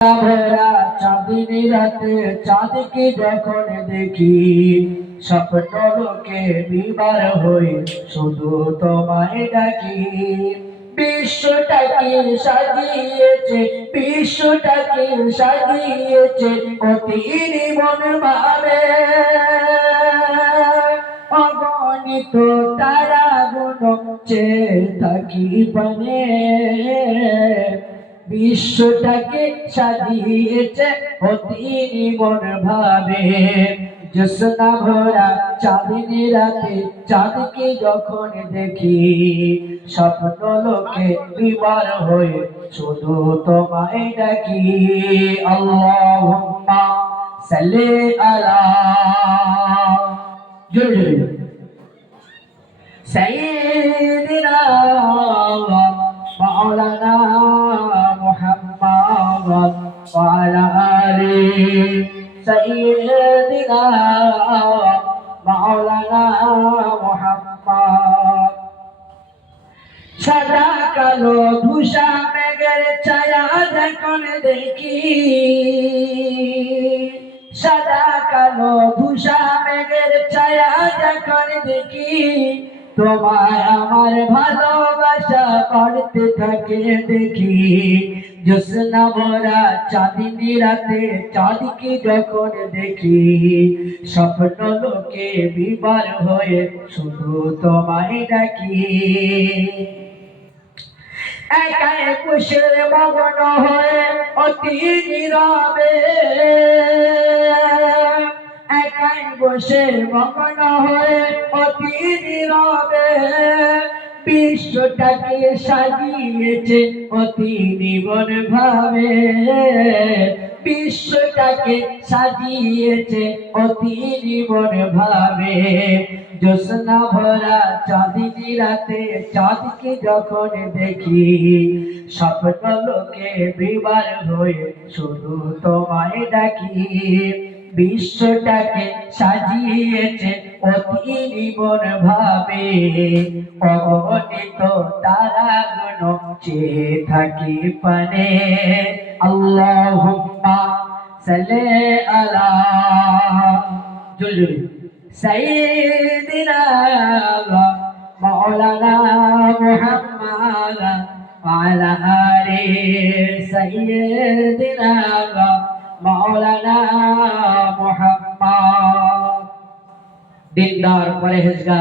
ভরা চাঁদিনী রাতে চাঁদকে যখন দেখি স্বপ্ন লোকে বিবার হয়ে শুধু তোমায় ডাকি। বিশ্বটাকে সাজিয়েছে বিশ্বটাকে সাজিয়েছে অতি মন ভাবে অগণিত তারা গুণ চেয়ে থাকি পানে বিশ্বটাকে সাজিয়েছে অতি মন ভাবে। জ্যোৎস্না ভরা চাঁদিনী রাতে চাঁদকে যখন দেখি স্বপ্ন লোকে বিবার হয়ে শুধু তোমায় ডাকি। আল্লাহুম্মা সাল্লি আলা জোরে সাইয়্যিদিনা মাওলানা মুহাম্মদ ওয়া আলা আলি সাইয়্যিদিনা মাওলানা মুহাম্মদ। সাদা কালো ধূসা মেঘের ছায়া যখন দেখি সাদা কালো ধূসা মেঘের ছায়া যখন দেখি তোমায় আমার ভালোবাসা বাড়তে থাকে দেখি। জ্যোৎস্না ভরা চাঁদিনী রাতে চাঁদকে যখন দেখি স্বপ্ন লোকে বিবার হয়ে শুধু তোমায় ডাকি। একাই বসে মগ্ন হয়ে অতি নীরবে একাই বসে মগ্ন হয়ে অতি নীরবে বিশ্বটাকে সাজিয়েছে অতি নিবন ভাবে বিশ্বটাকে সাজিয়েছে অতি নিবন ভাবে। জ্যোৎস্না ভরা চাঁদিনী রাতে চাঁদকে যখন দেখি স্বপ্ন লোকে বিবার হয়ে শুধু তোমায় ডাকি। বিশ্বটাকে সাজিয়েছে অতি নিবন ভাবে অগণিত তারা গুণ চেয়ে থাকি পানে। আল্লাহুম্মা সাল্লি আলা জোরে সাইয়্যিদিনা মাওলানা মুহাম্মদ ওয়া আলা আলি সাইয়্যিদিনা মাওলানা মুহাম্মদ। দিনদার পরহেজগার